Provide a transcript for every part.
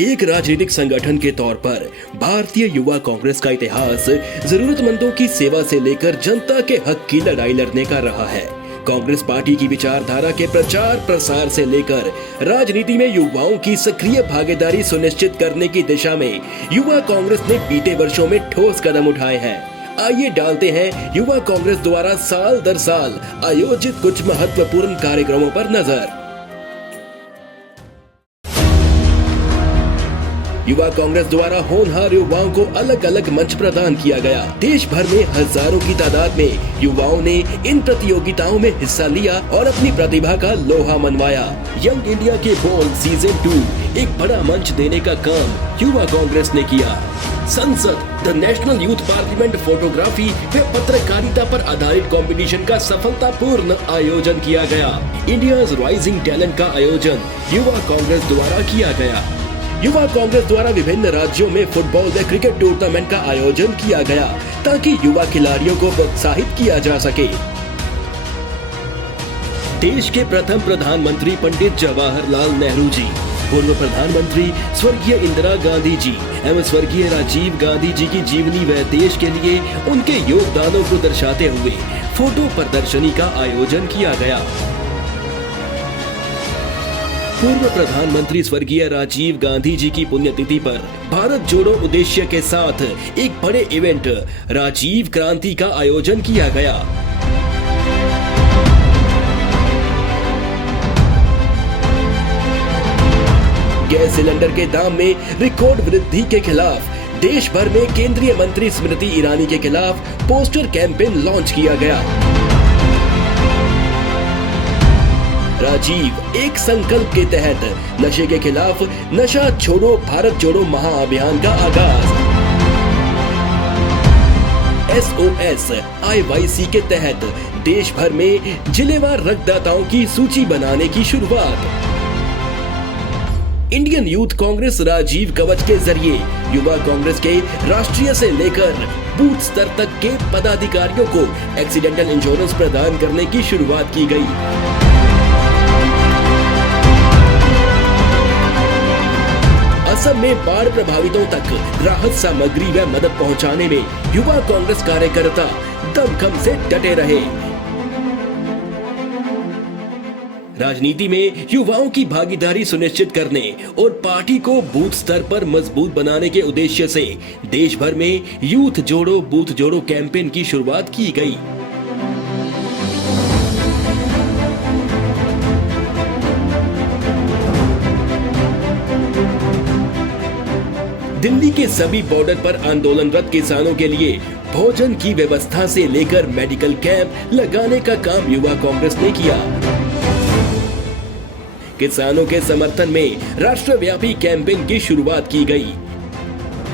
एक राजनीतिक संगठन के तौर पर भारतीय युवा कांग्रेस का इतिहास जरूरतमंदों की सेवा से लेकर जनता के हक की लड़ाई लड़ने का रहा है। कांग्रेस पार्टी की विचारधारा के प्रचार प्रसार से लेकर राजनीति में युवाओं की सक्रिय भागीदारी सुनिश्चित करने की दिशा में युवा कांग्रेस ने बीते वर्षों में ठोस कदम उठाए हैं। आइए डालते हैं युवा कांग्रेस द्वारा साल दर साल आयोजित कुछ महत्वपूर्ण कार्यक्रमों पर नजर। युवा कांग्रेस द्वारा होनहार युवाओं को अलग अलग मंच प्रदान किया गया। देश भर में हजारों की तादाद में युवाओं ने इन प्रतियोगिताओं में हिस्सा लिया और अपनी प्रतिभा का लोहा मनवाया। यंग इंडिया के बोल सीजन 2 एक बड़ा मंच देने का काम युवा कांग्रेस ने किया। संसद the national youth parliament photography व पत्रकारिता पर आधारित कंपटीशन का सफलतापूर्ण आयोजन किया गया। इंडियाज राइजिंग टैलेंट का आयोजन युवा कांग्रेस द्वारा किया गया। युवा कांग्रेस द्वारा विभिन्न राज्यों में फुटबॉल व क्रिकेट टूर्नामेंट का आयोजन किया गया ताकि युवा खिलाड़ियों को प्रोत्साहित किया जा सके। देश के प्रथम प्रधानमंत्री पंडित जवाहरलाल नेहरू जी, पूर्व प्रधानमंत्री स्वर्गीय इंदिरा गांधी जी एवं स्वर्गीय राजीव गांधी जी की जीवनी व देश के लिए उनके योगदानों को दर्शाते हुए फोटो प्रदर्शनी का आयोजन किया गया। पूर्व प्रधानमंत्री स्वर्गीय राजीव गांधी जी की पुण्यतिथि पर भारत जोड़ो उद्देश्य के साथ एक बड़े इवेंट राजीव क्रांति का आयोजन किया गया। गैस सिलेंडर के दाम में रिकॉर्ड वृद्धि के खिलाफ देश भर में केंद्रीय मंत्री स्मृति ईरानी के खिलाफ पोस्टर कैंपेन लॉन्च किया गया। राजीव एक संकल्प के तहत नशे के खिलाफ नशा छोड़ो भारत जोड़ो महाअभियान का आगाज। SOS IYC के तहत देश भर में जिलेवार रक्तदाताओं की सूची बनाने की शुरुआत। इंडियन यूथ कांग्रेस राजीव कवच के जरिए युवा कांग्रेस के राष्ट्रीय से लेकर बूथ स्तर तक के पदाधिकारियों को एक्सीडेंटल इंश्योरेंस प्रदान करने की शुरुआत की गई। असम में बाढ़ प्रभावितों तक राहत सामग्री व मदद पहुंचाने में युवा कांग्रेस कार्यकर्ता दमखम से डटे रहे। राजनीति में युवाओं की भागीदारी सुनिश्चित करने और पार्टी को बूथ स्तर पर मजबूत बनाने के उद्देश्य से देश भर में यूथ जोड़ो बूथ जोड़ो कैंपेन की शुरुआत की गई। दिल्ली के सभी बॉर्डर पर आंदोलनरत किसानों के लिए भोजन की व्यवस्था से लेकर मेडिकल कैंप लगाने का काम युवा कांग्रेस ने किया। किसानों के समर्थन में राष्ट्रव्यापी कैंपेन की शुरुआत की गई।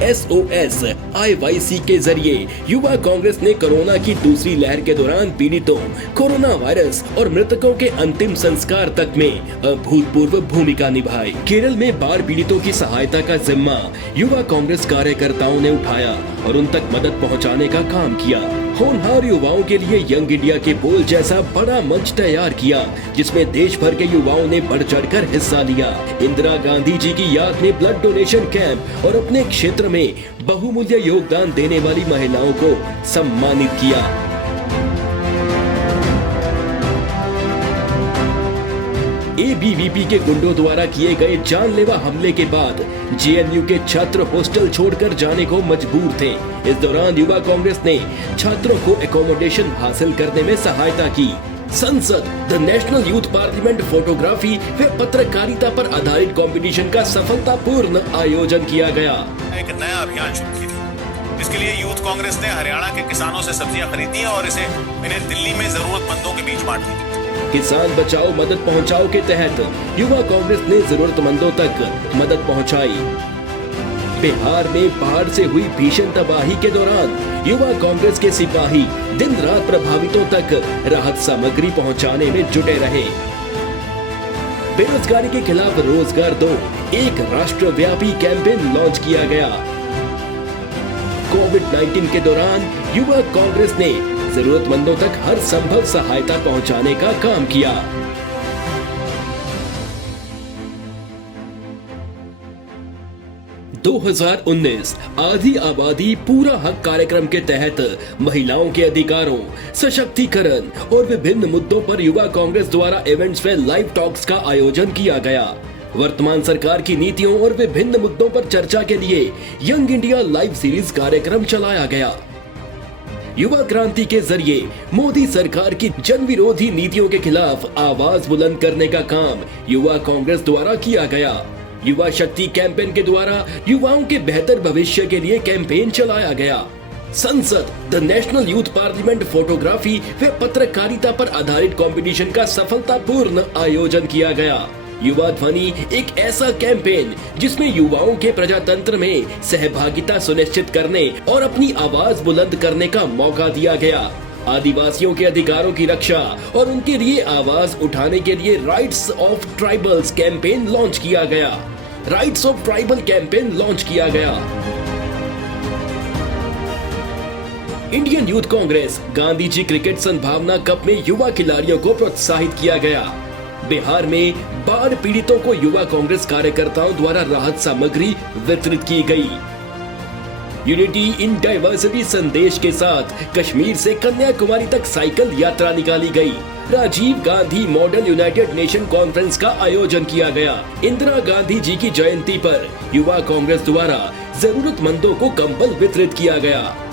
SOS IYC के जरिए युवा कांग्रेस ने कोरोना की दूसरी लहर के दौरान पीड़ितों, कोरोना वायरस और मृतकों के अंतिम संस्कार तक में अभूतपूर्व भूमिका निभाई। केरल में बाढ़ पीड़ितों की सहायता का जिम्मा युवा कांग्रेस कार्यकर्ताओं ने उठाया और उन तक मदद पहुंचाने का काम किया। होनहार युवाओं के लिए यंग इंडिया के बोल जैसा बड़ा मंच तैयार किया, जिसमें देश भर के युवाओं ने बढ़ चढ़कर हिस्सा लिया। इंदिरा गांधी जी की याद में ब्लड डोनेशन कैंप और अपने क्षेत्र में बहुमूल्य योगदान देने वाली महिलाओं को सम्मानित किया। ABVP के गुंडों द्वारा किए गए जानलेवा हमले के बाद JNU के छात्र हॉस्टल छोड़कर जाने को मजबूर थे। इस दौरान युवा कांग्रेस ने छात्रों को एकोमोडेशन हासिल करने में सहायता की। संसद the national youth parliament photography व पत्रकारिता पर आधारित कंपटीशन का सफलतापूर्ण आयोजन किया गया। एक नया अभियान शुरू की थी, इसके लिए यूथ कांग्रेस ने हरियाणा के किसानों से सब्जियां खरीदी और इन्हें दिल्ली में जरूरतमंदों के बीच बांट दी। किसान बचाओ मदद पहुंचाओ के तहत युवा कांग्रेस ने जरूरतमंदों तक मदद पहुंचाई। बिहार में बाढ़ से हुई भीषण तबाही के दौरान युवा कांग्रेस के सिपाही दिन रात प्रभावितों तक राहत सामग्री पहुंचाने में जुटे रहे। बेरोजगारी के खिलाफ रोजगार दो एक राष्ट्रव्यापी कैंपेन लॉन्च किया गया। कोविड-19 के दौरान युवा कांग्रेस ने जरूरतमंदों तक हर संभव सहायता पहुंचाने का काम किया। 2019 आधी आबादी पूरा हक कार्यक्रम के तहत महिलाओं के अधिकारों, सशक्तिकरण और विभिन्न मुद्दों पर युवा कांग्रेस द्वारा इवेंट्स में लाइव टॉक्स का आयोजन किया गया। वर्तमान सरकार की नीतियों और विभिन्न मुद्दों पर चर्चा के लिए यंग इंडिया लाइव सीरीज कार्यक्रम चलाया गया। युवा क्रांति के जरिए मोदी सरकार की जन विरोधी नीतियों के खिलाफ आवाज बुलंद करने का काम युवा कांग्रेस द्वारा किया गया। युवा शक्ति कैंपेन के द्वारा युवाओं के बेहतर भविष्य के लिए कैंपेन चलाया गया। संसद the national youth parliament photography व पत्रकारिता पर आधारित कंपटीशन का सफलतापूर्ण आयोजन किया गया। युवा ध्वनि एक ऐसा कैंपेन जिसमें युवाओं के प्रजातंत्र में सहभागिता सुनिश्चित करने और अपनी आवाज बुलंद करने का मौका दिया गया। आदिवासियों के अधिकारों की रक्षा और उनके लिए आवाज उठाने के लिए rights of tribals campaign launch किया गया। Rights of tribal campaign launch किया गया। Indian youth Congress Gandhi ji cricket सद्भावना कप में युवा खिलाड़ियों को प्रोत्साहित किया गया। बिहार में बाढ़ पीड़ितों को युवा कांग्रेस कार्यकर्ताओं द्वारा राहत सामग्री वितरित की गई। यूनिटी इन डाइवर्सिटी संदेश के साथ कश्मीर से कन्याकुमारी तक साइकिल यात्रा निकाली गई। Rajiv Gandhi model United Nation conference का आयोजन किया गया। इंदिरा गांधी जी की जयंती पर युवा कांग्रेस द्वारा जरूरतमंदों को कंबल वितरित किया गया।